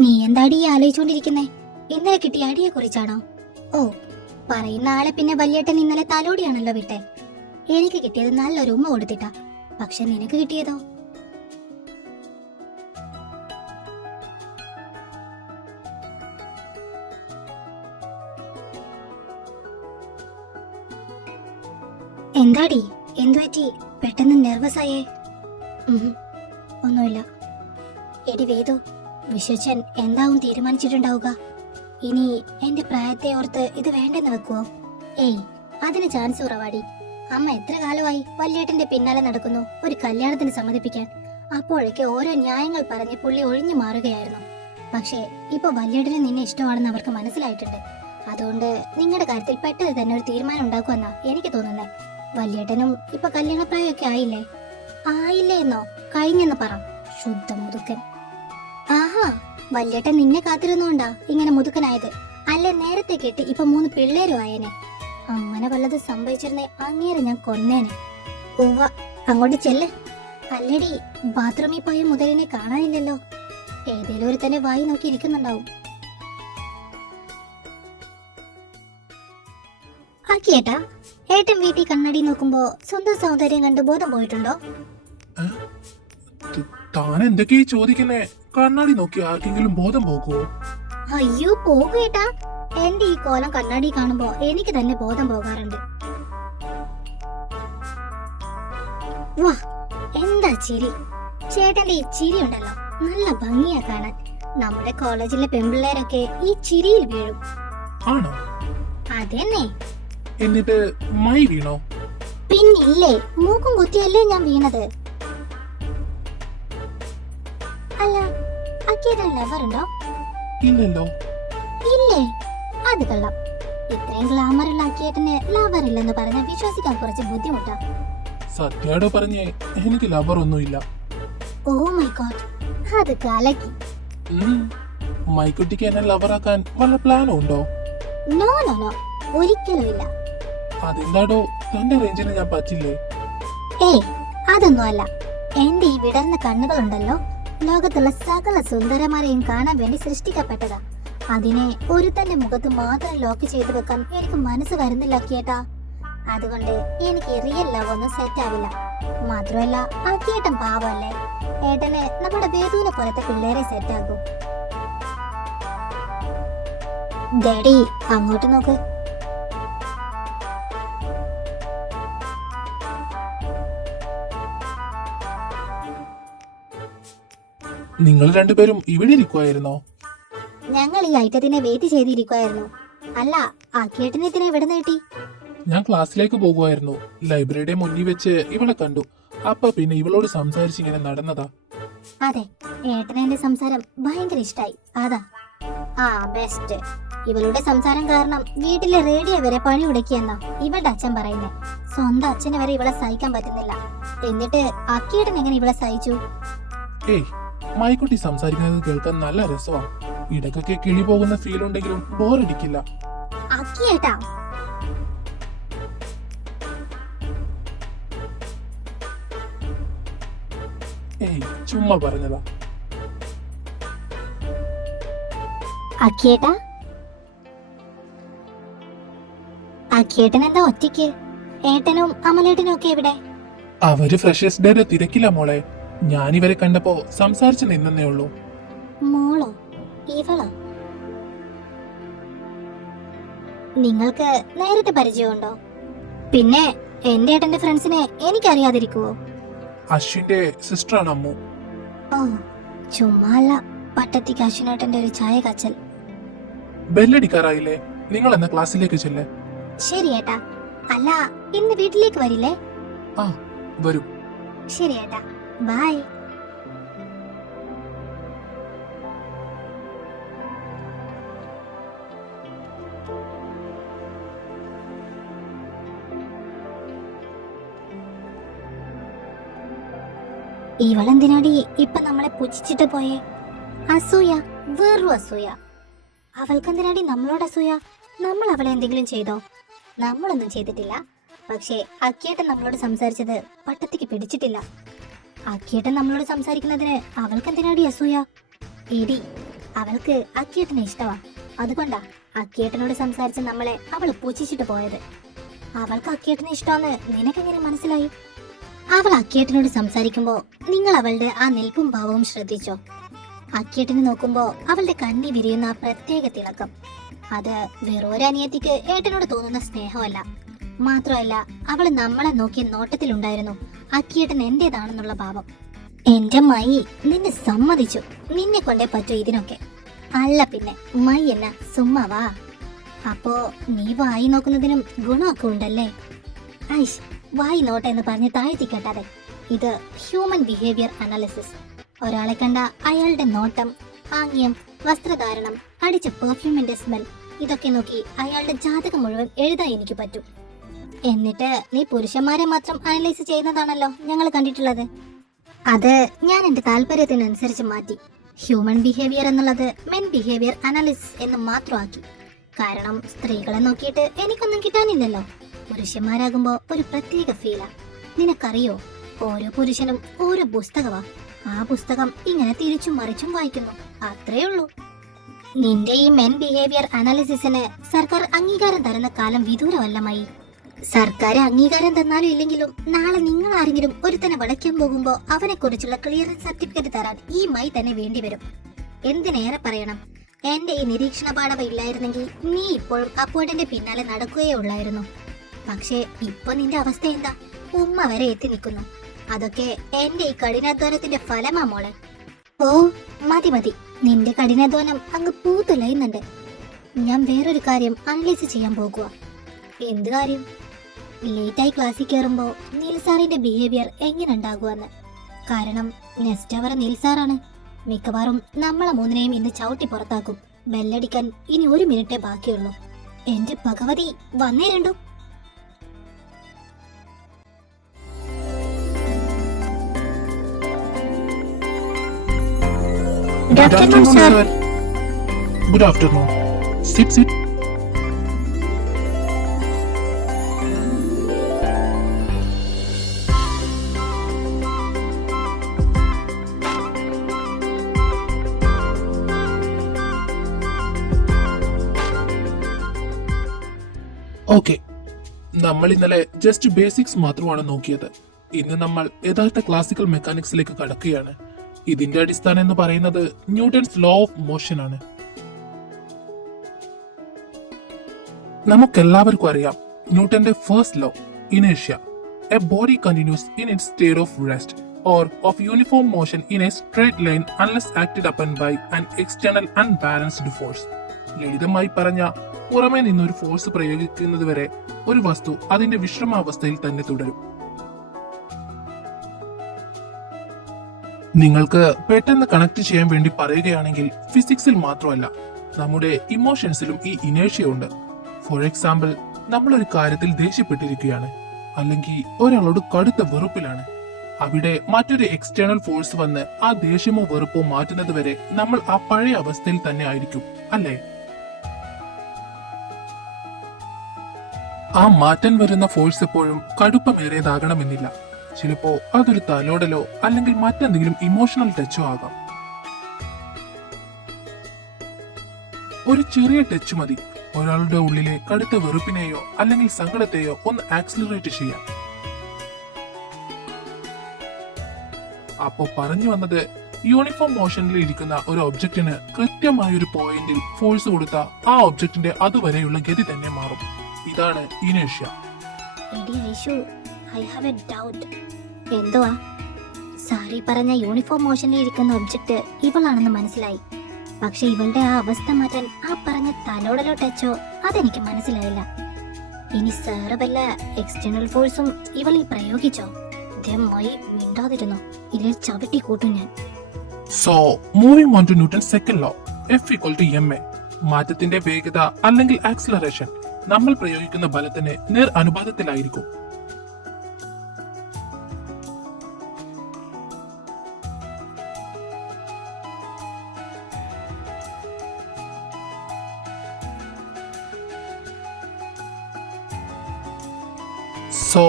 നീ എന്താടി ഈ ആലോചിച്ചോണ്ടിരിക്കുന്നേ? ഇന്നലെ കിട്ടിയ അടിയെ കുറിച്ചാണോ? ഓ, പറയുന്ന ആളെ പിന്നെ വല്യേട്ടൻ ഇന്നലെ തലോടിയാണല്ലോ വിട്ടെ. എനിക്ക് കിട്ടിയത് നല്ലൊരു ഉമ്മ കൊടുത്തിട്ടാ. പക്ഷെ നിനക്ക് കിട്ടിയതോ? എന്താടി, എന്തുപറ്റി? പെട്ടെന്ന് നെർവസ് ആയേ? ഒന്നുമില്ല. എടി വേദു, വിശ്വച്ചൻ എന്താവും തീരുമാനിച്ചിട്ടുണ്ടാവുക? ഇനി എന്റെ പ്രായത്തെ ഓർത്ത് ഇത് വേണ്ടെന്ന് വെക്കുവോ? ഏയ്, അതിന് ചാൻസ് കുറവാടി. അമ്മ എത്ര കാലമായി വല്യേട്ടന്റെ പിന്നാലെ നടക്കുന്നു ഒരു കല്യാണത്തിന് സമ്മതിപ്പിക്കാൻ. അപ്പോഴൊക്കെ ഓരോ ന്യായങ്ങൾ പറഞ്ഞ് പുള്ളി ഒഴിഞ്ഞു മാറുകയായിരുന്നു. പക്ഷേ ഇപ്പൊ വല്യേട്ടന് നിന്നെ ഇഷ്ടമാണെന്ന് അവർക്ക് മനസ്സിലായിട്ടുണ്ട്. അതുകൊണ്ട് നിങ്ങളുടെ കാര്യത്തിൽ പെട്ടെന്ന് തന്നെ ഒരു തീരുമാനം ഉണ്ടാക്കുമെന്നാ എനിക്ക് തോന്നുന്നേ. വല്യേട്ടനും ഇപ്പൊ കല്യാണപ്രായമൊക്കെ ആയില്ലേ? ആയില്ലേ എന്നോ കഴിഞ്ഞെന്ന് പറ, ശുദ്ധ മുതുക്കൻ. ആഹാ, വല്യേട്ടൻ നിന്നെ കാത്തിരുന്നോണ്ടാ ഇങ്ങനെ മുതുക്കനായത്. അല്ലെ നേരത്തെ കേട്ട് ഇപ്പൊ 3 പിള്ളേരും ആയേനെ. അങ്ങനെ വല്ലത് സംഭവിച്ചിരുന്നേ അങ്ങേരെ ഞാൻ കൊന്നേനെ. ഉവ്വ, അങ്ങോട്ട് ചെല്ല്. അല്ലടി, ബാത്റൂമിൽ പോയ മുതലിനെ കാണാനില്ലല്ലോ. ഏതേലും ഒരു തന്നെ വായി നോക്കി ഇരിക്കുന്നുണ്ടാവും. ആക്കിയേട്ടാ, ഏട്ടൻ വീട്ടിൽ കണ്ണാടി നോക്കുമ്പോ സ്വന്തം സൗന്ദര്യം കണ്ട് ബോധം പോയിട്ടുണ്ടോ? താൻ എന്തൊക്കെയാ ചോദിക്കുന്നേ? കണ്ണാടി നോക്കി ആർക്കെങ്കിലും ബോധം പോകുമോ? അയ്യോ പോകേട്ടാ, എന്റെ ഈ കോലം കണ്ണാടി കാണുമ്പോ എനിക്ക് തന്നെ ബോധം പോകാറുണ്ട്. വാ, എന്താ ചിരി! ചേട്ടന്റെ ഈ ചിരി ഉണ്ടല്ലോ, നല്ല ഭംഗിയാ കാണാൻ. നമ്മുടെ കോളേജിലെ പെൺപിള്ളേരൊക്കെ ഈ ചിരിയിൽ വീഴും. ആണോ? അതെന്നെ. എന്നിട്ട് മൈ വീണോ? പിന്നില്ലേ, മൂക്കും കുത്തിയല്ലേ ഞാൻ വീണത്. അല്ല, അക്കിയുടെ ലവറുണ്ടോ? ഇല്ലല്ലോ. ഇല്ലേ? അത് കൊള്ളാം. ഇത്രയും ഗ്ലാമറുള്ള അക്കിയേട്ടന് ലവർ ഇല്ലെന്ന് പറഞ്ഞാൽ വിശ്വസിക്കാൻ കുറച്ച് ബുദ്ധിമുട്ടാ. സത്യാടോ പറഞ്ഞേ, എനിക്ക് ലവർ ഒന്നുമില്ല. ഓ മൈ ഗോഡ്, അത് കലക്കി. മൈക്കുട്ടിക്ക് എന്നെ ലവറാക്കാൻ വല്ല പ്ലാനും ഉണ്ടോ? നോ നോ നോ, ഒരിക്കലും ഇല്ല. അതെന്താടോ, തന്റെ റേഞ്ചിന് ഞാൻ പറ്റില്ലേ? ഏയ്, അതൊന്നും അല്ല. എന്റെ ഈ വിടർന്ന കണ്ണുകളുണ്ടല്ലോ, ലോകത്തുള്ള സകല സുന്ദരമാരെയും കാണാൻ വേണ്ടി സൃഷ്ടിക്കപ്പെട്ടതാ. അതിനെ ഒരുത്തന്റെ മുഖത്ത് മാത്രം ലോക്ക് ചെയ്തു വെക്കാൻ എനിക്ക് മനസ്സ് വരുന്നില്ല കേട്ടാ. അതുകൊണ്ട് എനിക്ക് റിയൽ ലവ് ഒന്നും സെറ്റ് ആവില്ല. മാത്രമല്ല, അക്കിയേട്ടൻ പാവല്ലേ. ഏട്ടന് നമ്മുടെ വേദുവിനെ പോലത്തെ പിള്ളേരെ സെറ്റ് ആകും. ഡാഡി, അങ്ങോട്ട് നോക്ക്. നിങ്ങൾ രണ്ടുപേരും ഇവിടെ ഇരിക്കുവായിരുന്നോ? ഞങ്ങൾ ഈ ഐറ്റത്തിനെ വെയിറ്റ് ചെയ്തിരിക്കുവായിരുന്നു. അല്ല, അക്കിയേട്ടനെത്തിനെ എവിടെ നീട്ടി? ഞാൻ ക്ലാസ്സിലേക്ക് പോകുമായിരുന്നു. ലൈബ്രറിയുടെ മുന്നിൽ വെച്ച് ഇവളെ കണ്ടു. അപ്പൊ പിന്നെ ഇവളോട് സംസാരിച്ച് ഇങ്ങനെ നടന്നതാ. അതെ, ഏട്ടന് എന്റെ സംസാരം ഭയങ്കര ഇഷ്ടായി. അതാ. ആ ബെസ്റ്റ്. ഇവളുടെ സംസാരം കാരണം വീട്ടിലെ റേഡിയോ വരെ പണി മുടക്കിയെന്നാ ഇവളുടെ അച്ഛൻ പറയുന്നേ. സ്വന്തം അച്ഛനെ വരെ ഇവളെ സഹിക്കാൻ പറ്റുന്നില്ല. എന്നിട്ട് അക്കിയേട്ടൻ എങ്ങനെ ഇവളെ സഹിച്ചു? ഏയ്, മൈക്കുട്ടി സംസാരിക്കുന്നത് കേൾക്കാൻ നല്ല രസമാണ്. ഇടയ്ക്കൊക്കെ കിളി പോകുന്ന ഫീൽ ഉണ്ടെങ്കിലും ബോറടിക്കില്ല. അക്കിയേട്ടാ, ഏയ്, ചുമ്മാ പറഞ്ഞതാ. അക്കിയേട്ടാ, അക്കിയേട്ടൻ എന്താ ഒറ്റയ്ക്ക്? ഏട്ടനും അമലേട്ടനും ഒക്കെ എവിടെ? അവര് ഫ്രഷേഴ്സ് ഡേയുടെ തിരക്കില്ല മോളെ. ഞാനിവരെ കണ്ടപ്പോ സംസാരിച്ചു നിന്നേ ഉള്ളൂ. മോളോ? ഇവളോ? നിങ്ങൾക്ക് നേരത്തെ പരിചയമുണ്ടോ? പിന്നെ എന്റെ ഏട്ടന്റെ ഫ്രണ്ട്സിനെ എനിക്കറിയാതിരിക്കുവോ? അശ്വിന്റെ സിസ്റ്ററാണ് അമ്മു. ഓ, ചുമ്മാ അല്ല, പട്ടത്തിക്ക് അശ്വിനേട്ടന്റെ ഒരു ചായ കച്ചൽ. ബെല്ലടിക്കാറായില്ലേ? നിങ്ങൾ എന്ന ക്ലാസ്സിലേക്ക് ചെല്ലേ. ശരി ഏട്ടാ. അല്ല, ഇന്ന് വീട്ടിലേക്ക് വരില്ലേ? ആ, വരും. ശരി ഏട്ടാ, ബൈ. ഇവളെന്തിനാടി ഇപ്പൊ നമ്മളെ പുച്ഛിച്ചിട്ട് പോയേ? അസൂയ, വെറും അസൂയ. അവൾക്കെന്തിനാടി നമ്മളോട് അസൂയ? നമ്മൾ അവളെ എന്തെങ്കിലും ചെയ്തോ? നമ്മളൊന്നും ചെയ്തിട്ടില്ല. പക്ഷേ അക്കിയേട്ടൻ നമ്മളോട് സംസാരിച്ചത് പട്ടത്തിക്ക് പിടിച്ചിട്ടില്ല. അക്കിയേട്ടൻ നമ്മളോട് സംസാരിക്കുന്നതിന് അവൾക്കെന്തിനാടി അസൂയ? എടി, അവൾക്ക് അക്കിയേട്ടനെ ഇഷ്ടമാ. അതുകൊണ്ടാ അക്കിയേട്ടനോട് സംസാരിച്ച് നമ്മളെ അവള് പൂച്ചിച്ചിട്ട് പോയത്. അവൾക്ക് അക്കിയേട്ടനെ ഇഷ്ടമെന്ന് നിനക്കെങ്ങനെ മനസ്സിലായി? അവൾ അക്കിയേട്ടനോട് സംസാരിക്കുമ്പോ നിങ്ങൾ അവളുടെ ആ നിൽപ്പും ഭാവവും ശ്രദ്ധിച്ചോ? അക്കിയേട്ടനെ നോക്കുമ്പോ അവളുടെ കണ്ണി വിരിയുന്ന ആ പ്രത്യേക തിളക്കം, അത് വെറൊരു അനിയത്തിക്ക് ഏട്ടനോട് തോന്നുന്ന സ്നേഹമല്ല. മാത്രമല്ല, അവള് നമ്മളെ നോക്കിയ നോട്ടത്തിലുണ്ടായിരുന്നു അക്കിയേട്ടൻ എന്റേതാണെന്നുള്ള ഭാവം. എന്റെ മൈ, നിന്നെ സമ്മതിച്ചു. നിന്നെ കൊണ്ടേ പറ്റൂ ഇതിനൊക്കെ. അല്ല പിന്നെ മൈ എന്ന സുമ്മാ വാ. അപ്പോ നീ വായി നോക്കുന്നതിനും ഗുണമൊക്കെ ഉണ്ടല്ലേ? ഐഷ്, വായി നോട്ടെ എന്ന് പറഞ്ഞ് താഴ്ത്തി കേട്ടാതെ. ഇത് ഹ്യൂമൻ ബിഹേവിയർ അനാലിസിസ്. ഒരാളെ കണ്ട അയാളുടെ നോട്ടം, ആംഗ്യം, വസ്ത്രധാരണം, അടിച്ച പെർഫ്യൂമിന്റെ സ്മെൽ, ഇതൊക്കെ നോക്കി അയാളുടെ ജാതകം മുഴുവൻ എഴുതാൻ എനിക്ക് പറ്റും. എന്നിട്ട് നീ പുരുഷന്മാരെ മാത്രം അനലൈസ് ചെയ്യുന്നതാണല്ലോ ഞങ്ങൾ കണ്ടിട്ടുള്ളത്. അത് ഞാൻ എന്റെ താല്പര്യത്തിനനുസരിച്ച് മാറ്റി. ഹ്യൂമൻ ബിഹേവിയർ എന്നുള്ളത് മെൻ ബിഹേവിയർ അനാലിസിസ് എന്ന് മാത്രമാക്കി. കാരണം സ്ത്രീകളെ നോക്കിയിട്ട് എനിക്കൊന്നും കിട്ടാനില്ലല്ലോ. പുരുഷന്മാരാകുമ്പോ ഒരു പ്രത്യേക ഫീലാ. നിനക്കറിയോ, ഓരോ പുരുഷനും ഓരോ പുസ്തകമാ. ആ പുസ്തകം ഇങ്ങനെ തിരിച്ചും മറിച്ചും വായിക്കുന്നു, അത്രേ ഉള്ളൂ. നിന്റെ ഈ മെൻ ബിഹേവിയർ അനാലിസിസിന് സർക്കാർ അംഗീകാരം തരുന്ന കാലം വിദൂരമല്ലമായി. സർക്കാർ അംഗീകാരം തന്നാലും ഇല്ലെങ്കിലും നാളെ നിങ്ങൾ ആരെങ്കിലും ഒരുത്തനെ വളയ്ക്കാൻ പോകുമ്പോ അവനെ കുറിച്ചുള്ള ക്ലിയറൻസ് സർട്ടിഫിക്കറ്റ് തരാൻ ഈ മൈ തന്നെ വേണ്ടിവരും. എന്തിനേറെ പറയണം, എന്റെ ഈ നിരീക്ഷണ പാഠവ ഇല്ലായിരുന്നെങ്കിൽ നീ ഇപ്പോഴും അപ്പോഴെന്റെ പിന്നാലെ നടക്കുകയേ ഉള്ളായിരുന്നു. പക്ഷേ ഇപ്പൊ നിന്റെ അവസ്ഥ എന്താ? ഉമ്മ വരെ എത്തി നിൽക്കുന്നു. അതൊക്കെ എന്റെ ഈ കഠിനാധ്വാനത്തിന്റെ ഫലമാ മോളെ. ഓ മതി മതി, നിന്റെ കഠിനാധ്വാനം അങ്ങ് പൂത്തുലയുന്നുണ്ട്. ഞാൻ വേറൊരു കാര്യം അനലൈസ് ചെയ്യാൻ പോകുക. എന്ത് കാര്യം? ലേറ്റായി ക്ലാസ്സിൽ കയറുമ്പോ നീൽ സാറിന്റെ ബിഹേവിയർ എങ്ങനെ ഉണ്ടാകുമെന്ന്. കാരണം നെക്സ്റ്റ് അവർ നീൽ സാറാണ്. മിക്കവാറും നമ്മളെ മൂന്നിനെയും ഇന്ന് ചവിട്ടി പുറത്താക്കും. ബെല്ലടിക്കാൻ ഇനി 1 മിനിറ്റേ ബാക്കിയുള്ളൂ. എന്റെ ഭഗവതി, വന്നേ രണ്ടും. Good afternoon, sir. Good afternoon. Sit. Okay, നമ്മൾ ഇന്നലെ ജസ്റ്റ് ബേസിക്സ് മാത്രമാണ് നോക്കിയത്. ഇന്ന് നമ്മൾ യഥാർത്ഥ ക്ലാസിക്കൽ മെക്കാനിക്സിലേക്ക് കടക്കുകയാണ്. ഇതിന്റെ അടിസ്ഥാനം എന്ന് പറയുന്നത് ന്യൂട്ടൺസ് ലോ ഓഫ് മോഷൻ ആണ്. നമുക്കെല്ലാവർക്കും അറിയാം ന്യൂട്ടന്റെ ഫസ്റ്റ് ലോ, ഇനേഷ്യ. A body continues in its state of rest or of uniform motion in a straight line unless acted upon by an external unbalanced force. ലളിതമായി പറഞ്ഞ, പുറമേ നിന്നൊരു ഫോഴ്സ് പ്രയോഗിക്കുന്നത് വരെ ഒരു വസ്തു അതിന്റെ വിശ്രമാവസ്ഥയിൽ തന്നെ തുടരും. നിങ്ങൾക്ക് പെട്ടെന്ന് കണക്ട് ചെയ്യാൻ വേണ്ടി പറയുകയാണെങ്കിൽ ഫിസിക്സിൽ മാത്രമല്ല നമ്മുടെ ഇമോഷൻസിലും ഈ ഇനേഷ്യ ഉണ്ട്. ഫോർ എക്സാമ്പിൾ, നമ്മളൊരു കാര്യത്തിൽ ദേഷ്യപ്പെട്ടിരിക്കുകയാണ്, അല്ലെങ്കിൽ ഒരാളോട് കടുത്ത വെറുപ്പിലാണ്. അവിടെ മറ്റൊരു എക്സ്റ്റേണൽ ഫോഴ്സ് വന്ന് ആ ദേഷ്യമോ വെറുപ്പോ മാറ്റുന്നത് വരെ നമ്മൾ ആ പഴയ അവസ്ഥയിൽ തന്നെ ആയിരിക്കും, അല്ലേ? ആ മാറ്റം വരുന്ന ഫോഴ്സ് എപ്പോഴും കടുപ്പമേറിയതാകണമെന്നില്ല. ചിലപ്പോ അതൊരു തലോടലോ അല്ലെങ്കിൽ മറ്റെന്തെങ്കിലും ഇമോഷണൽ ടച്ചോ ആകാം. ഒരു ചെറിയ ടച്ച് മതി ഒരാളുടെ ഉള്ളിലെ കടുത്ത വെറുപ്പിനെയോ അല്ലെങ്കിൽ സങ്കടത്തെയോ ഒന്ന് ആക്സിലറേറ്റ് ചെയ്യാം. അപ്പോ പറഞ്ഞു വന്നത്, യൂണിഫോം മോഷനിൽ ഇരിക്കുന്ന ഒരു ഒബ്ജക്റ്റിന് കൃത്യമായ ഒരു പോയിന്റിൽ ഫോഴ്സ് കൊടുത്ത ആ ഒബ്ജക്റ്റിന്റെ അതുവരെയുള്ള ഗതി തന്നെ മാറും. ഇതാണ് ഇനേഷ്യ. എന്തുവാ സാറി പറഞ്ഞ യൂണിഫോം മോഷനിൽ ഇരിക്കുന്ന ഒബ്ജക്റ്റ് ഇവളാണെന്ന് മനസ്സിലായി. പക്ഷെ ഇവളുടെ ആ അവസ്ഥ മാറ്റാൻ ആ പറഞ്ഞ തലോടലോ ടച്ചോ അതെനിക്ക് മനസ്സിലായില്ല. ഇനി സാറ് വല്ല എക്സ്റ്റേണൽ ഫോഴ്സും ഇവളിൽ പ്രയോഗിച്ചോ? മിണ്ടാതിരുന്നോ, ഇല്ലേ ചവിട്ടി കൂട്ടും ഞാൻ. So, moving on to Newton's second law, F equal to ma. മാറ്റത്തിന്റെ വേഗത അല്ലെങ്കിൽ ആക്സിലറേഷൻ നമ്മൾ പ്രയോഗിക്കുന്ന ബലത്തിന് നേർ അനുപാതത്തിലായിരിക്കും. So,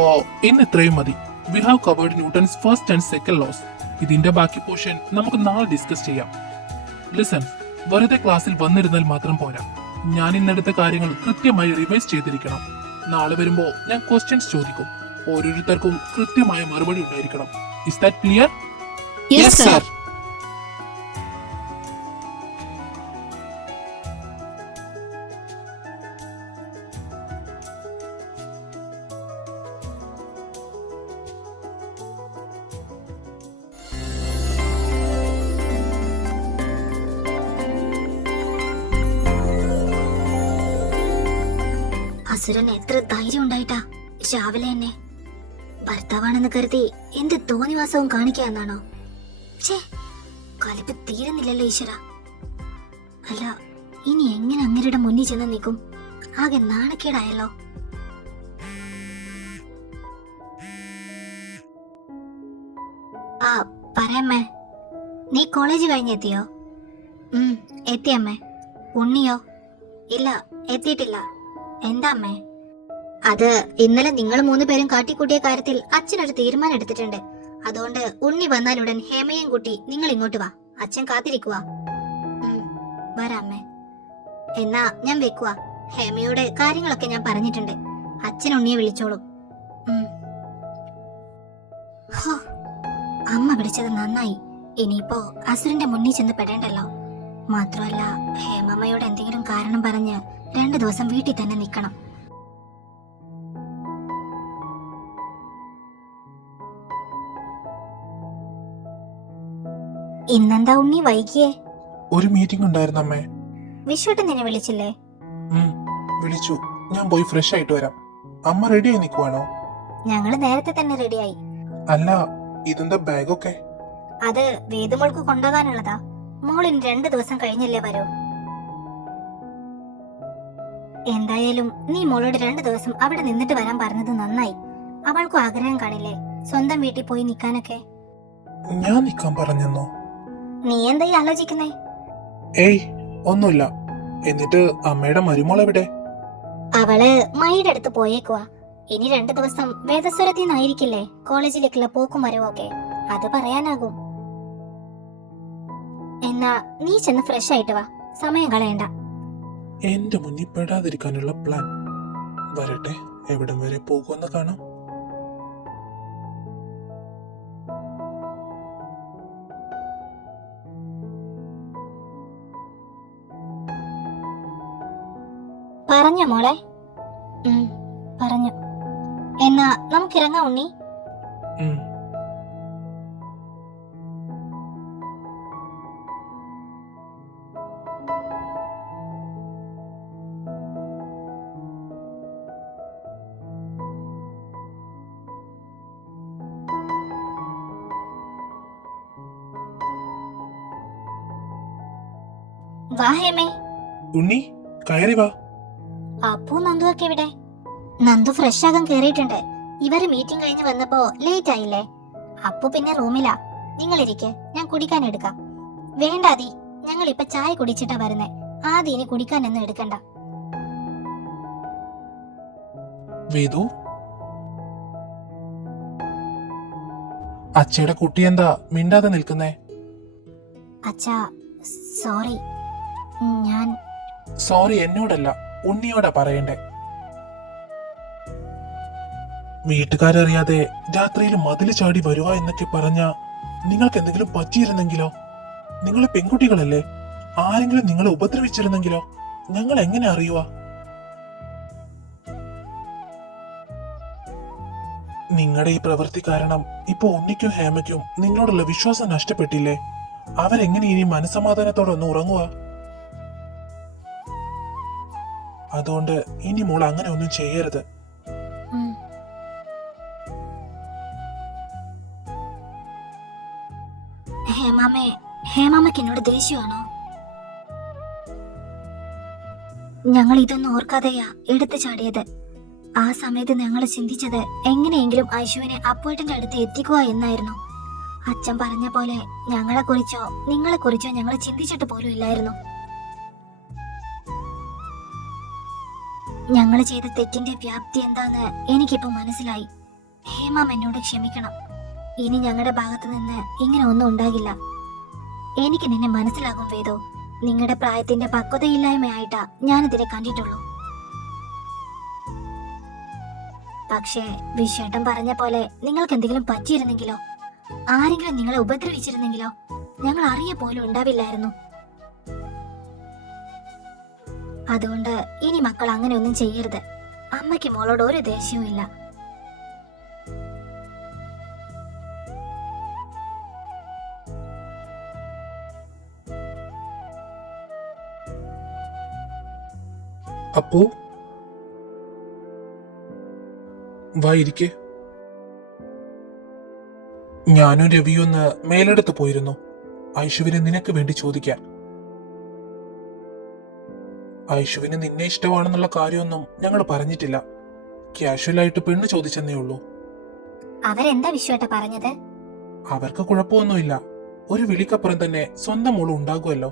ഇന്ന് ഇത്രയും മതി. We have covered Newton's first and second laws. ഇതിന്റെ ബാക്കി പോർഷൻ നമുക്ക് നാളെ ഡിസ്കസ് ചെയ്യാം. Listen, വെറുതെ ക്ലാസ്സിൽ വന്നിരുന്നാൽ മാത്രം പോരാ. ഞാൻ ഇന്നെടുത്ത കാര്യങ്ങൾ കൃത്യമായി റിവൈസ് ചെയ്തിരിക്കണം. നാളെ വരുമ്പോ ഞാൻ ക്വസ്റ്റ്യൻസ് ചോദിക്കും. ഓരോരുത്തർക്കും കൃത്യമായ മറുപടി ഉണ്ടായിരിക്കണം. Is that clear? Yes, sir. അസുരൻ എത്ര ധൈര്യം ഉണ്ടായിട്ടാ രാവിലെ തന്നെ ഭർത്താവാണെന്ന് കരുതി എന്ത് തോന്നിവാസവും കാണിക്കാന്നാണോ? ഛേ, കലിപ്പ് തീരുന്നില്ലല്ലോ ഈശ്വര. അല്ല, ഇനി എങ്ങനെ അങ്ങരുടെ മുന്നിൽ ചെന്ന് നിൽക്കും? ആകെ നാണക്കേടായല്ലോ. ആ പറയമ്മേ, നീ കോളേജ് കഴിഞ്ഞെത്തിയോ? എത്തിയമ്മേ. ഉണ്ണിയോ? ഇല്ല, എത്തിയിട്ടില്ല. എന്താ അമ്മേ? അത് ഇന്നലെ നിങ്ങൾ 3 പേരും കാട്ടിക്കൂട്ടിയ കാര്യത്തിൽ അച്ഛനൊരു തീരുമാനം എടുത്തിട്ടുണ്ട്. അതുകൊണ്ട് ഉണ്ണി വന്നാലുടൻ ഹേമയും കൂട്ടി നിങ്ങൾ ഇങ്ങോട്ട് വാ. അച്ഛൻ കാത്തിരിക്കുക. വരാമ്മേ. എന്നാ ഞാൻ വെക്കുക. ഹേമയോട് കാര്യങ്ങളൊക്കെ ഞാൻ പറഞ്ഞിട്ടുണ്ട്. അച്ഛൻ ഉണ്ണിയെ വിളിച്ചോളൂ. ഹോ, അമ്മ വിളിച്ചത് നന്നായി. ഇനിയിപ്പോ അസുരന്റെ മുന്നിൽ ചെന്ന് പെടേണ്ടല്ലോ. മാത്രമല്ല, ഹേമമ്മയോട് എന്തെങ്കിലും കാരണം പറഞ്ഞ് 2 ദിവസം വീട്ടിൽ തന്നെ നിൽക്കണം. ഇന്നെന്താ ഉണ്ണി വൈകിയേ? ഒരു മീറ്റിംഗ് ഉണ്ടായിരുന്നു അമ്മേ. വിശ്വട്ടൻ നിന്നെ വിളിച്ചില്ലേ? വിളിച്ചു. ഞാൻ പോയി ഫ്രഷ് ആയിട്ട് വരാം. അമ്മ റെഡി ആയി നിൽക്കുവാണോ? ഞങ്ങള് നേരത്തെ തന്നെ റെഡിയായി. അല്ല, ഇതെന്താ ബാഗൊക്കെ? അത് വേദമോൾക്ക് കൊണ്ടുപോകാനുള്ളതാ. മോളിന് 2 ദിവസം കഴിഞ്ഞല്ലേ വരൂ. എന്തായാലും നീ മോളോട് 2 ദിവസം അവിടെ നിന്നിട്ട് വരാൻ പറഞ്ഞത് നന്നായി. അവൾക്കും ആഗ്രഹം കാണില്ലേ സ്വന്തം വീട്ടിൽ പോയി നിക്കാനൊക്കെ? ഞാൻ നിക്കാൻ പറഞ്ഞെന്നോ? നീ എന്തായി ആലോചിക്കുന്നേ? ഏയ്, ഒന്നുമില്ല. എന്നിട്ട് അമ്മയുടെ മരുമോൾ എവിടെ? അവള് മൈയുടെ അടുത്ത് പോയേക്കുവാ. ഇനി 2 ദിവസം വേദസ്വരത്തിൽ നിന്നായിരിക്കില്ലേ കോളേജിലേക്കുള്ള പോക്കും വരവും ഒക്കെ. അത് പറയാനാകും. എന്നാ നീ ചെന്ന് ഫ്രഷ് ആയിട്ട് വാ, സമയം കളയണ്ട. എന്റെ മുന്നിൽ പെടാതിരിക്കാനുള്ള പ്ലാൻ. വരട്ടെ, എവിടം വരെ പോകുമെന്ന് കാണാം. പറഞ്ഞോ മോളെ? പറഞ്ഞു. എന്നാ നമുക്കിറങ്ങാം ഉണ്ണി. വാ ഹേമേ. ഉണ്ണി, കയറി വാ. അപ്പു നന്ദു ഒക്കെ എവിടെ? നന്ദു ഫ്രഷ് ആകാൻ കേറിയിട്ടുണ്ട്. ഇവര് മീറ്റിംഗ് കഴിഞ്ഞ് വന്നപ്പോ ലേറ്റ് ആയില്ലേ? അപ്പു പിന്നെ റൂമിലാ. നിങ്ങളിരിക്കെ, ഞാൻ കുടിക്കാൻ എടുക്കാം. വേണ്ടാതി, ഞങ്ങൾ ഇപ്പൊ ചായ കുടിച്ചിട്ടാ വരുന്നേ. ആദ്യം ഇനി കുടിക്കാനൊന്നും എടുക്കണ്ട. വേദു, അച്ഛയുടെ കുട്ടി എന്താ മിണ്ടാതെ നിൽക്കുന്നേ? അച്ഛാ, സോറി. ഞാൻ സോറി എന്നോടല്ല, ഉണ്ണിയോടാ പറയണ്ടേ. വീട്ടുകാരറിയാതെ രാത്രിയിൽ മതില് ചാടി വരുക എന്നൊക്കെ പറഞ്ഞ നിങ്ങൾക്ക് എന്തെങ്കിലും പറ്റിയിരുന്നെങ്കിലോ? നിങ്ങൾ പെൺകുട്ടികളല്ലേ? ആരെങ്കിലും നിങ്ങളെ ഉപദ്രവിച്ചിരുന്നെങ്കിലോ? ഞങ്ങൾ എങ്ങനെ അറിയുക? നിങ്ങളുടെ ഈ പ്രവൃത്തി കാരണം ഇപ്പൊ ഉണ്ണിക്കും ഹേമയ്ക്കും നിങ്ങളോടുള്ള വിശ്വാസം നഷ്ടപ്പെട്ടില്ലേ? അവരെങ്ങനെ ഇനി മനസമാധാനത്തോടെ ഒന്ന് ഉറങ്ങുക? അതുകൊണ്ട് ഇനി മോൾ അങ്ങനെ ഒന്നും ചെയ്യരുത്. ഹേമാമയ്ക്ക് എന്നോട് ദേഷ്യമാണോ? ഞങ്ങൾ ഇതൊന്നും ഓർക്കാതെയാ എടുത്തു ചാടിയത്. ആ സമയത്ത് ഞങ്ങൾ ചിന്തിച്ചത് എങ്ങനെയെങ്കിലും ഐശുവിനെ അപ്പുവേട്ടന്റെ അടുത്ത് എത്തിക്കുക എന്നായിരുന്നു. അച്ഛൻ പറഞ്ഞ പോലെ ഞങ്ങളെ കുറിച്ചോ നിങ്ങളെ കുറിച്ചോ ഞങ്ങൾ ചിന്തിച്ചിട്ട് പോലും ഇല്ലായിരുന്നു. ഞങ്ങൾ ചെയ്ത തെറ്റിന്റെ വ്യാപ്തി എന്താന്ന് എനിക്കിപ്പോ മനസ്സിലായി. ഹേമാം എന്നോട് ക്ഷമിക്കണം. ഇനി ഞങ്ങളുടെ ഭാഗത്ത് നിന്ന് ഇങ്ങനെ ഒന്നും ഉണ്ടാകില്ല. എനിക്ക് നിന്നെ മനസ്സിലാകും വേദോ. നിങ്ങളുടെ പ്രായത്തിന്റെ പക്വതയില്ലായ്മയായിട്ടാ ഞാനിതിനെ കണ്ടിട്ടുള്ളൂ. പക്ഷേ വിശ്വേട്ടൻ പറഞ്ഞ പോലെ നിങ്ങൾക്ക് എന്തെങ്കിലും പറ്റിയിരുന്നെങ്കിലോ, ആരെങ്കിലും നിങ്ങളെ ഉപദ്രവിച്ചിരുന്നെങ്കിലോ ഞങ്ങൾ അറിയ പോലും ഉണ്ടാവില്ലായിരുന്നു. അതുകൊണ്ട് ഇനി മക്കൾ അങ്ങനെ ഒന്നും ചെയ്യരുത്. അമ്മയ്ക്ക് മോളോട് ഒരു ദേഷ്യവും ഇല്ല. അപ്പോ വായിരിക്കെ. ഞാനും രവിയൊന്ന് മേലെടുത്ത് പോയിരുന്നു ഐശുവിനെ നിനക്ക് വേണ്ടി ചോദിക്കാൻ. ഐശുവിന് നിന്നെ ഇഷ്ടമാണെന്നുള്ള കാര്യമൊന്നും ഞങ്ങൾ പറഞ്ഞിട്ടില്ല. കാഷ്വലായിട്ട് പെണ്ണ് ചോദിച്ചെന്നേ ഉള്ളൂ. അവരെന്താ വിശ്വേട്ട പറഞ്ഞത്? അവർക്ക് കുഴപ്പമൊന്നുമില്ല. ഒരു വിളിക്കപ്പുറം തന്നെ സ്വന്തം മോള് ഉണ്ടാകുമല്ലോ.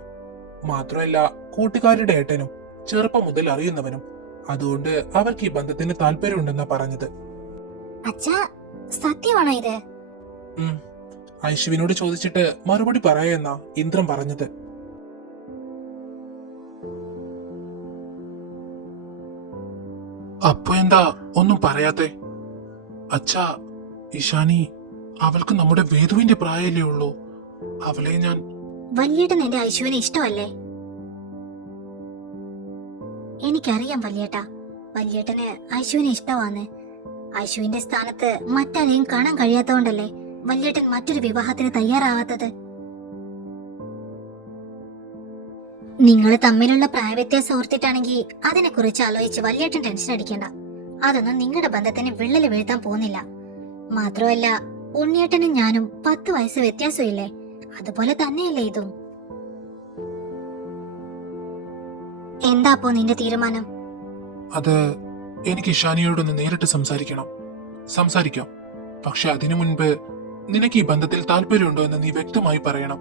മാത്രമല്ല കൂട്ടുകാരുടെ ഏട്ടനും ചെറുപ്പം മുതൽ അറിയുന്നവനും. അതുകൊണ്ട് അവർക്ക് ഈ ബന്ധത്തിന് താല്പര്യമുണ്ടെന്നാ പറഞ്ഞത്. അച്ഛാ, സത്യമാണോ ഇത്? ഐശുവിനോട് ചോദിച്ചിട്ട് മറുപടി പറയാന്നാ ഇന്ദ്രൻ പറഞ്ഞത്. അപ്പൊ എന്താ ഒന്നും പറയാത്തെ? അച്ഛാ, ഇഷാനി അവൾക്ക് നമ്മുടെ വേദുവിന്റെ പ്രായമല്ലേ ഉള്ളൂ. അവളെ ഞാൻ... വല്യേട്ടൻ എന്റെ ഐശുവിനെ ഇഷ്ടമല്ലേ? എനിക്കറിയാം വല്യേട്ടാ, വല്യേട്ടന് ഐശുവിനെ ഇഷ്ടമാന്ന്. ഐശുവിന്റെ സ്ഥാനത്ത് മറ്റാരെയും കാണാൻ കഴിയാത്തതുകൊണ്ടല്ലേ വല്യേട്ടൻ മറ്റൊരു വിവാഹത്തിന് തയ്യാറാവാത്തത്. നിങ്ങൾ തമ്മിലുള്ള പ്രായവ്യത്യാസം ഓർത്തിട്ടാണെങ്കിൽ അതിനെ കുറിച്ച് ആലോചിച്ച് വല്യേട്ടൻ ടെൻഷൻ അടിക്കണ്ട. അതൊന്നും നിങ്ങളുടെ ബന്ധത്തിന് വിള്ളല് വീഴ്ത്താൻ പോകുന്നില്ല. മാത്രമല്ല ഉണ്ണിയേട്ടനും ഞാനും 10 വയസ്സ് വ്യത്യാസമില്ലേ, അതുപോലെ തന്നെയല്ലേ ഇതും. എന്താപ്പോ നിന്റെ തീരുമാനം? അത് എനിക്ക് ഇഷാനിയോടൊന്ന് നേരിട്ട് സംസാരിക്കാം. പക്ഷെ അതിനു മുൻപ് നിനക്ക് ഈ ബന്ധത്തിൽ താല്പര്യമുണ്ടോ എന്ന് നീ വ്യക്തമായി പറയണം.